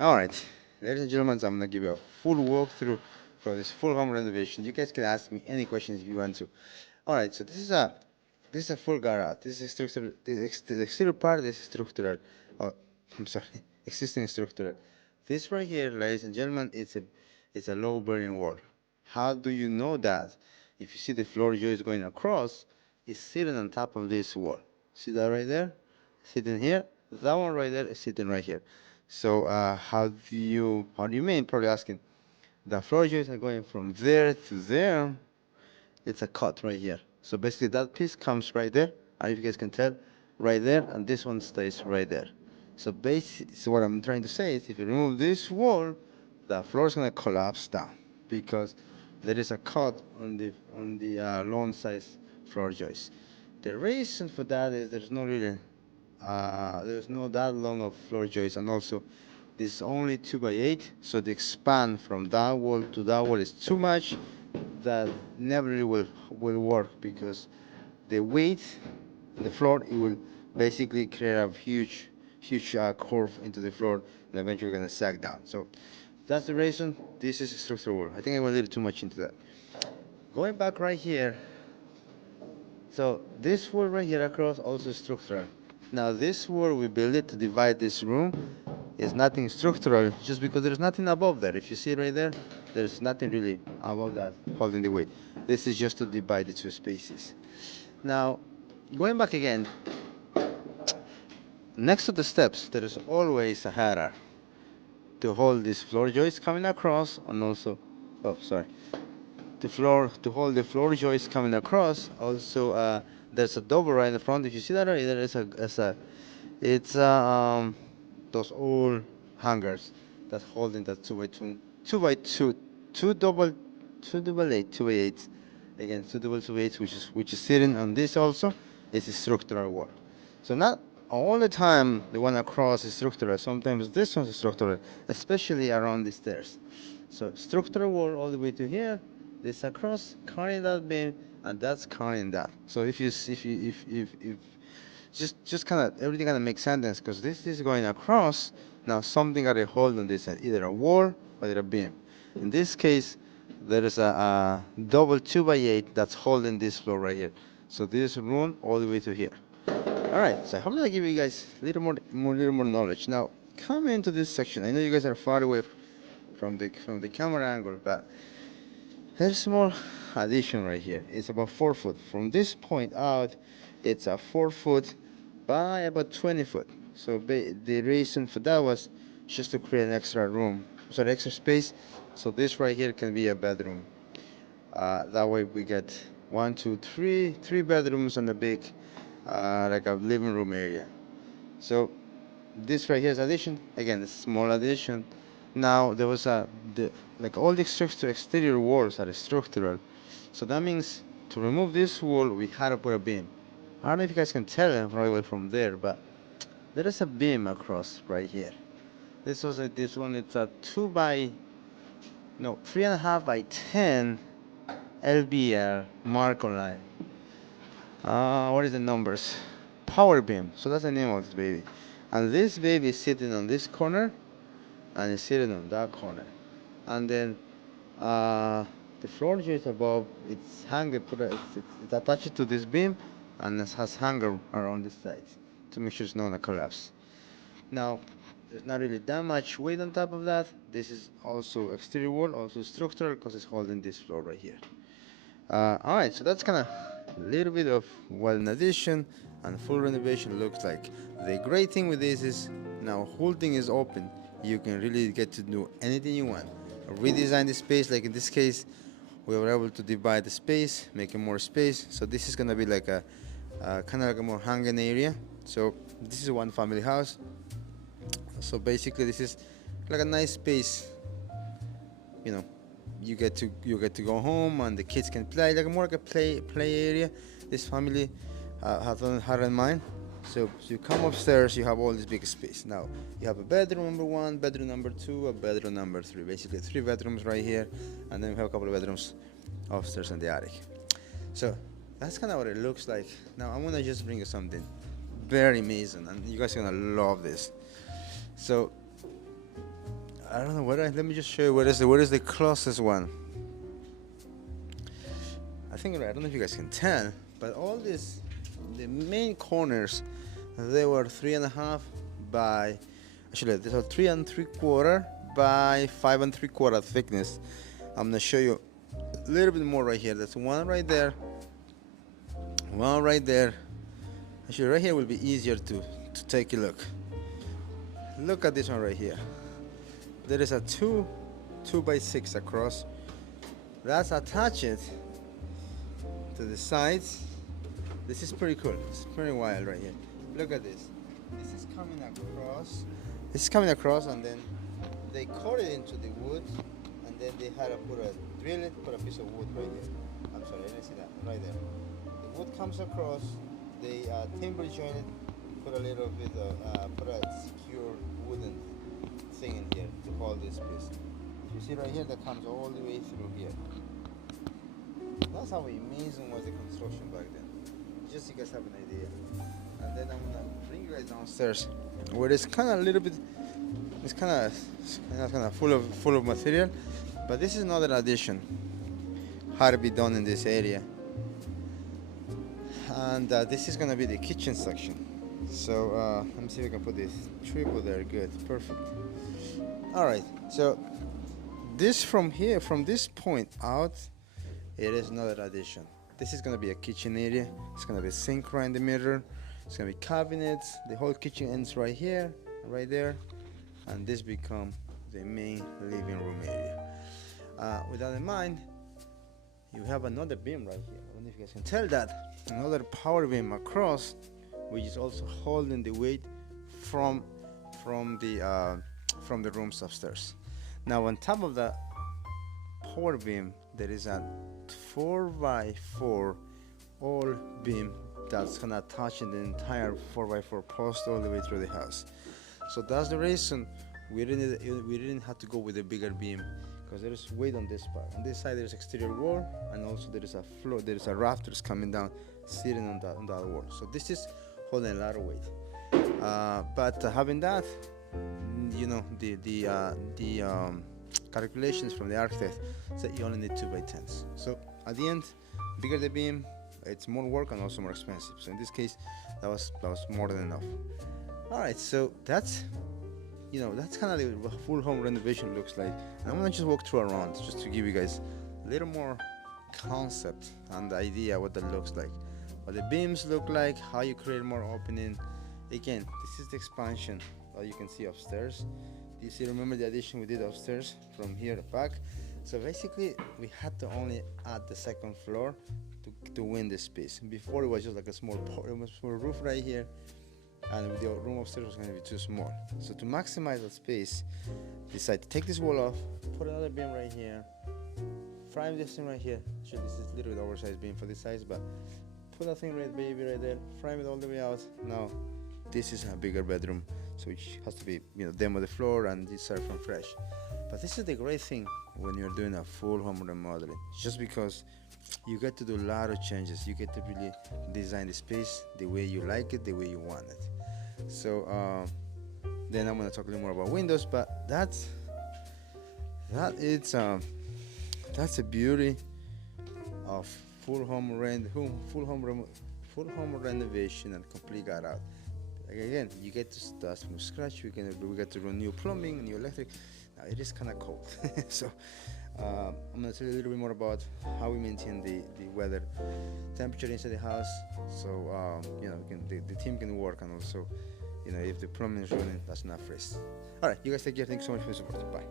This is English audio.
All right, ladies and gentlemen, I'm gonna give you a full walkthrough for this full home renovation. You guys can ask me any questions if you want to. All right, so this is a full garage. This is structural. The exterior part is structural. Oh, I'm sorry, existing structural. This right here, ladies and gentlemen, it's a low bearing wall. How do you know that? If you see the floor joist going across, it's sitting on top of this wall. See that right there? Sitting here. That one right there is sitting right here. So how do you mean? Probably asking. The floor joists are going from there to there. It's a cut right here. So basically that piece comes right there. I don't know if you guys can tell, right there, and this one stays right there. So what I'm trying to say is if you remove this wall, the floor is gonna collapse down because there is a cut on the long size floor joist. The reason for that is there's no that long of floor joist, and also this is only 2 by 8, so the expand from that wall to that wall is too much. That never really will work because the weight on the floor, it will basically create a huge curve into the floor, and eventually gonna sag down. So that's the reason this is a structural wall. I think I went a little too much into that. Going back right here, so this wall right here across also structural. Now this wall we built it to divide this room is nothing structural just because there's nothing above there. If you see right there, there's nothing really above that holding the weight. This is just to divide the two spaces. Now, going back again, next to the steps, there is always a header to hold this floor joist coming across, and also, oh, sorry, to hold the floor joist coming across. Also, there's a double right in the front. If you see that right there, it's those old hangers that's holding that two by two, two double, two double eight, two by eight. Again, two double two eights, which is sitting on this also, is a structural wall. So not all the time the one across is structural. Sometimes this one's structural, especially around the stairs. So structural wall all the way to here, this across carrying that beam, and that's carrying that. So if you if you if just kind of everything kind of makes sense because this is going across. Now something got a hold on this side, either a wall or either a beam. In this case, there is a double 2 by 8 that's holding this floor right here. So this run all the way to here. All right, so I hope that I give you guys a little more knowledge. Now, come into this section. I know you guys are far away from the camera angle, but there's a small addition right here. It's about 4 foot. From this point out, it's a 4 foot by about 20 foot. So the reason for that was just to create an extra room, so an extra space. So this right here can be a bedroom. That way we get one, two, three bedrooms and a big, like a living room area. So this right here is addition. Again, it's a small addition. Now there was like all the exterior walls are structural. So that means to remove this wall, we had to put a beam. I don't know if you guys can tell it right away from there, but there is a beam across right here. This one. It's a 3.5 by 10 LBL Marco line. What is the numbers? Power beam. So that's the name of this baby. And this baby is sitting on this corner, and it's sitting on that corner. And then uh, the floor joist above, it's hanging, it's attached to this beam, and it has hanger around the sides to make sure it's not gonna collapse. Now, there's not really that much weight on top of that. This is also exterior wall, also structural, because it's holding this floor right here. All right, so that's kind of a little bit of what an addition and full renovation looks like. The great thing with this is now whole thing is open. You can really get to do anything you want. Redesign the space, like in this case, we were able to divide the space, making more space. So this is gonna be like a kind of like a more hanging area. So this is a one family house. So basically, this is like a nice space, you know. You get to go home and the kids can play like more like a play area. This family had in mind. So you come upstairs, you have all this big space. Now you have a bedroom number one, bedroom number two, a bedroom number three. Basically three bedrooms right here, and then we have a couple of bedrooms upstairs in the attic. So that's kind of what it looks like. Now I'm gonna just bring you something very amazing, and you guys are gonna love this. So I don't know where. Let me just show you where is the closest one. I think I don't know if you guys can tell, but all this, the main corners, they were 3.5 by, actually these are 3 3/4 by 5 3/4 thickness. I'm gonna show you a little bit more right here. There's one right there, one right there. Actually, right here will be easier to take a look. Look at this one right here. There is a 2 by 6 across. That's attached to the sides. This is pretty cool. It's pretty wild right here. Look at this. This is coming across. This is coming across, and then they cut it into the wood, and then they had to drill it, put a piece of wood right here. I'm sorry, I didn't see that. Right there. The wood comes across. They timber joint it, put a little bit of, put a secure wooden thing in here to hold this piece. You see right here, that comes all the way through here. That's how amazing was the construction back then. Just so you guys have an idea. And then I'm gonna bring you guys downstairs, where it's kind of a little bit, it's kind of full of material, but this is another addition. How to be done in this area. And this is gonna be the kitchen section. So let me see if I can put this triple there. Good, perfect. All right. So this from here, from this point out, it is another addition. This is gonna be a kitchen area. It's gonna be a sink right in the middle. It's gonna be cabinets. The whole kitchen ends right here, right there, and this become the main living room area. With that in mind, you have another beam right here. I don't know if you guys can tell that. Another power beam across, which is also holding the weight from the rooms upstairs. Now on top of the power beam, there is a 4 by 4 all beam that's gonna attach the entire 4 by 4 post all the way through the house. So that's the reason we didn't have to go with a bigger beam, because there is weight on this part. On this side there's exterior wall, and also there is a floor, there is a rafters coming down, sitting on that wall. So this is holding a lot of weight. But having that, you know, the calculations from the architect said you only need 2 by 10s. So at the end, bigger the beam, it's more work and also more expensive. So in this case, that was more than enough. All right, so that's, you know, that's kind of the full home renovation looks like. And I'm gonna just walk through around just to give you guys a little more concept and the idea what that looks like, what the beams look like, how you create more opening. Again, this is the expansion that you can see upstairs. You see, remember the addition we did upstairs from here back? So basically, we had to only add the second floor to win this space. Before it was just like a small roof right here, and the room upstairs was going to be too small. So to maximize that space, decided to take this wall off, put another beam right here, frame this thing right here. Actually, this is a little bit oversized beam for this size, but put that thing right, baby, right there, frame it all the way out. Now, this is a bigger bedroom, so it has to be, you know, demo the floor and start from fresh. But this is the great thing when you're doing a full home remodeling, just because you get to do a lot of changes. You get to really design the space the way you like it, the way you want it. So then I'm gonna talk a little more about windows, but that's a beauty of full home renovation and complete gut out. Again, you get to start from scratch. We get to run new plumbing, new electric. Now it is kind of cold, so I'm gonna tell you a little bit more about how we maintain the weather, temperature inside the house, so you know, the team can work, and also, you know, if the plumbing is running, that's not freeze. All right, you guys take care. Thanks so much for the support. Bye.